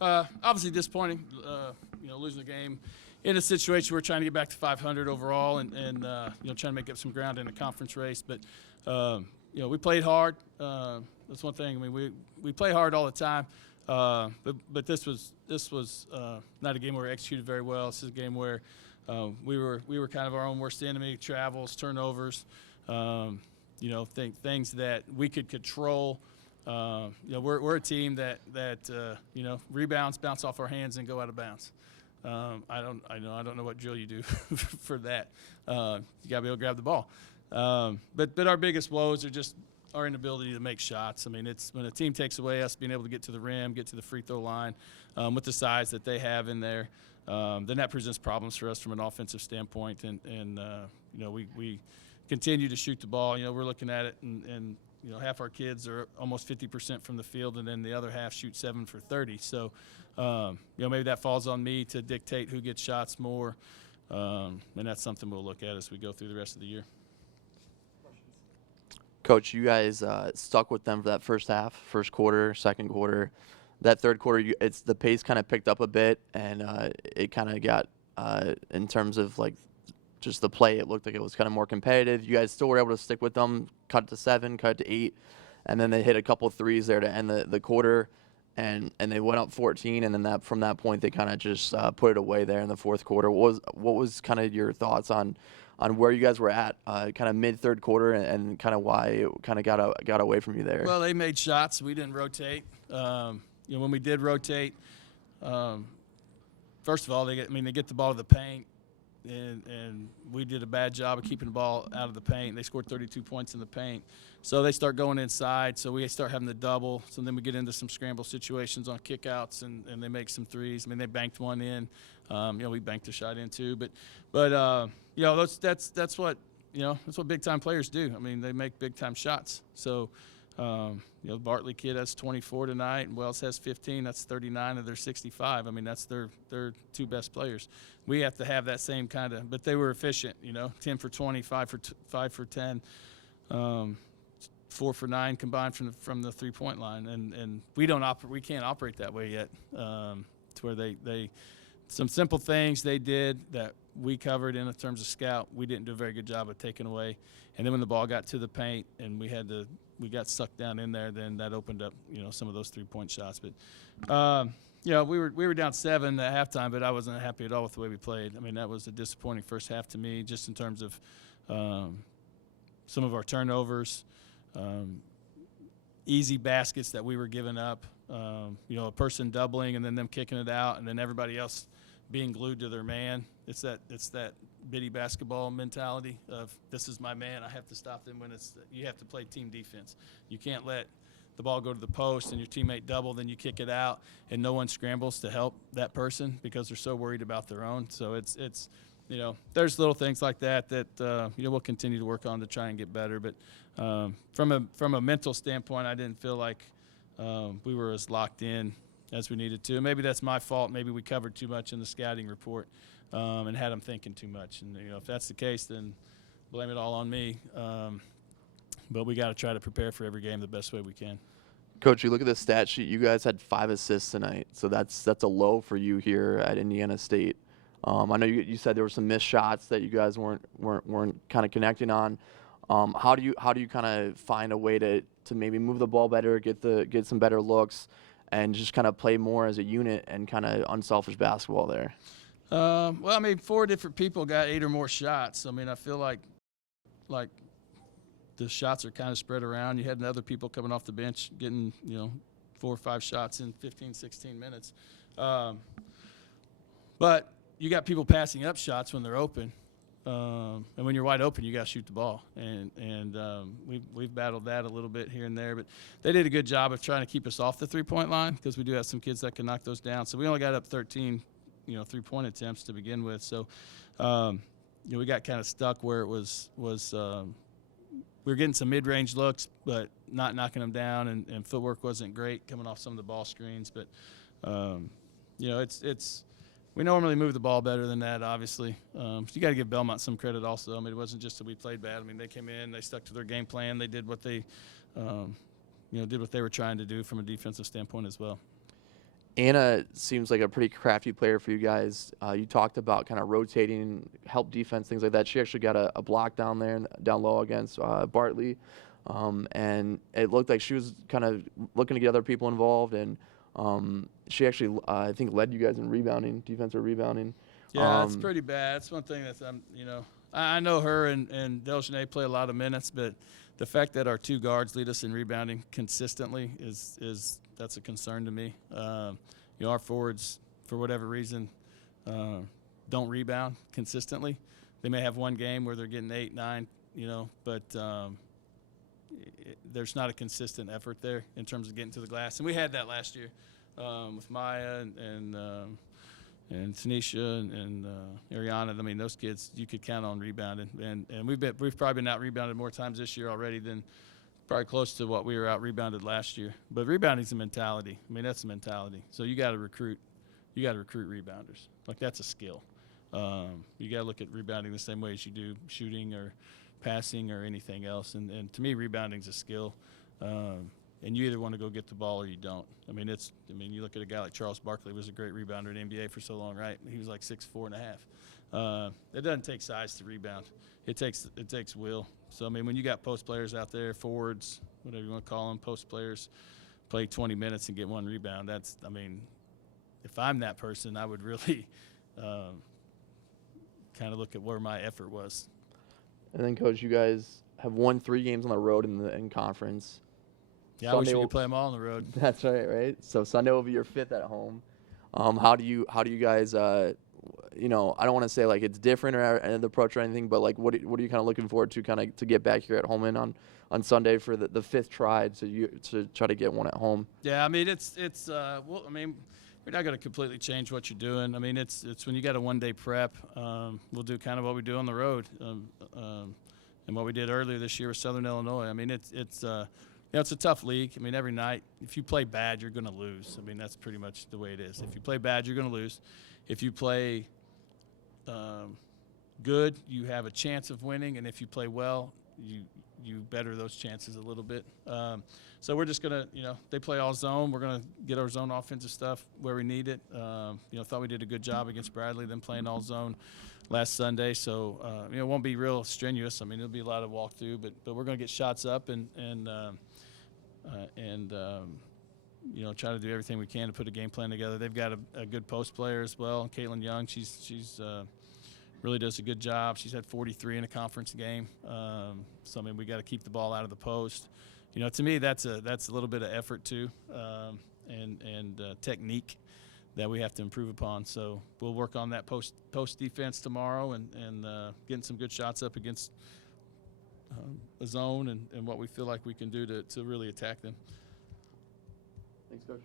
Obviously disappointing, losing the game in a situation where we're trying to get back to 500 overall and trying to make up some ground in the conference race. But, we played hard. That's one thing. I mean, we play hard all the time. But this was not a game where we executed very well. This is a game where we were kind of our own worst enemy. Travels, turnovers, things that we could control. We're a team that rebounds, bounce off our hands, and go out of bounds. I don't know what drill you do for that. You gotta be able to grab the ball. But our biggest woes are just our inability to make shots. I mean, it's when a team takes away us being able to get to the rim, get to the free throw line, with the size that they have in there, then that presents problems for us from an offensive standpoint. And we continue to shoot the ball. We're looking at it, and half our kids are almost 50% from the field, and then the other half shoot 7 for 30. So, maybe that falls on me to dictate who gets shots more, and that's something we'll look at as we go through the rest of the year. Coach, you guys stuck with them for that first half, first quarter, second quarter. That third quarter, the pace kind of picked up a bit, and it kind of got, in terms of like just the play, it looked like it was kind of more competitive. You guys still were able to stick with them, cut it to 7, cut it to 8, and then they hit a couple of threes there to end the quarter, and they went up 14, and then from that point they kind of just put it away there in the fourth quarter. What was kind of your thoughts on where you guys were at kind of mid-third quarter and kind of why it kind of got away from you there? Well, they made shots. We didn't rotate. When we did rotate, first of all, they get the ball to the paint, and we did a bad job of keeping the ball out of the paint. They scored 32 points in the paint. So they start going inside, so we start having the double. So then we get into some scramble situations on kickouts, and they make some threes. I mean, they banked one in. We banked a shot in too. But that's what big time players do. I mean, they make big time shots. So Bartley kid has 24 tonight, and Wells has 15. That's 39 of their 65. I mean, that's their two best players. We have to have that same kind of, but they were efficient. 10 for 20, 5 for 10. 4 for 9 combined from the 3-point line, and we can't operate that way yet. To where they some simple things they did that we covered in terms of scout, we didn't do a very good job of taking away. And then when the ball got to the paint and we got sucked down in there, then that opened up some of those 3-point shots. But we were down 7 at halftime, but I wasn't happy at all with the way we played. I mean, that was a disappointing first half to me, just in terms of some of our turnovers. Easy baskets that we were giving up, a person doubling and then them kicking it out, and then everybody else being glued to their man. It's that bitty basketball mentality of, this is my man, I have to stop them. When you have to play team defense. You can't let the ball go to the post and your teammate double, then you kick it out and no one scrambles to help that person because they're so worried about their own. So it's there's little things like that we'll continue to work on to try and get better. But from a mental standpoint, I didn't feel like we were as locked in as we needed to. And maybe that's my fault. Maybe we covered too much in the scouting report and had them thinking too much. And if that's the case, then blame it all on me. But we got to try to prepare for every game the best way we can. Coach, you look at the stat sheet. You guys had 5 assists tonight, so that's a low for you here at Indiana State. I know you said there were some missed shots that you guys weren't kind of connecting on. How do you kind of find a way to maybe move the ball better, get some better looks, and just kind of play more as a unit and kind of unselfish basketball there? 4 different people got 8 or more shots. I mean, I feel like the shots are kind of spread around. You had other people coming off the bench getting 4 or 5 shots in 15, 16 minutes. But you got people passing up shots when they're open. And when you're wide open, you got to shoot the ball. And we've battled that a little bit here and there. But they did a good job of trying to keep us off the 3-point line because we do have some kids that can knock those down. So we only got up 13, 3-point attempts to begin with. So, we got kind of stuck where it was we were getting some mid-range looks, but not knocking them down, and footwork wasn't great coming off some of the ball screens. But, we normally move the ball better than that, obviously. You got to give Belmont some credit also. I mean, it wasn't just that we played bad. I mean, they came in, they stuck to their game plan. They did what they were trying to do from a defensive standpoint as well. Anna seems like a pretty crafty player for you guys. You talked about kind of rotating, help defense, things like that. She actually got a block down there, down low against Bartley. And it looked like she was kind of looking to get other people involved. And she actually, I think, led you guys in rebounding, defensive rebounding. Yeah, it's pretty bad. It's one thing that's, I know her and Delgenay play a lot of minutes, but the fact that our two guards lead us in rebounding consistently is that's a concern to me. Our forwards, for whatever reason, don't rebound consistently. They may have one game where they're getting 8, 9, but there's not a consistent effort there in terms of getting to the glass. And we had that last year with Maya and Tanisha and Ariana. I mean, those kids, you could count on rebounding. And we've probably been out rebounded more times this year already than probably close to what we were out rebounded last year. But rebounding's a mentality. I mean, that's a mentality. So you got to recruit. You got to recruit rebounders. Like, that's a skill. You got to look at rebounding the same way as you do shooting or passing or anything else. And to me, rebounding's a skill. And you either want to go get the ball or you don't. I mean, you look at a guy like Charles Barkley, was a great rebounder in the NBA for so long, right? He was like 6'4.5". It doesn't take size to rebound. It takes will. So, I mean, when you got post players out there, forwards, whatever you want to call them, post players, play 20 minutes and get one rebound, if I'm that person, I would really kind of look at where my effort was. And then, Coach, you guys have won 3 games on the road in conference. Yeah, I wish we could play them all on the road. That's right? So Sunday will be your 5th at home. How do you guys, I don't want to say like it's different or the approach or anything, but like what are you kind of looking forward to to get back here at home on Sunday for the 5th try to try to get one at home? Yeah, I mean we're not going to completely change what you're doing. I mean, it's when you got a one-day prep, we'll do kind of what we do on the road, and what we did earlier this year with Southern Illinois. I mean, it's a tough league. I mean, every night, if you play bad, you're going to lose. I mean, that's pretty much the way it is. If you play bad, you're going to lose. If you play good, you have a chance of winning, and if you play well, you better those chances a little bit. So we're just going to, they play all zone. We're going to get our zone offensive stuff where we need it. Thought we did a good job against Bradley, them playing all zone last Sunday. So, it won't be real strenuous. I mean, it'll be a lot of walkthrough, but we're going to get shots up and try to do everything we can to put a game plan together. They've got a good post player as well. Caitlin Young, she's really does a good job. She's had 43 in a conference game. So, I mean, we got to keep the ball out of the post. To me, that's a little bit of effort too, and technique that we have to improve upon. So we'll work on that post defense tomorrow and getting some good shots up against a zone and what we feel like we can do to really attack them. Thanks, Coach.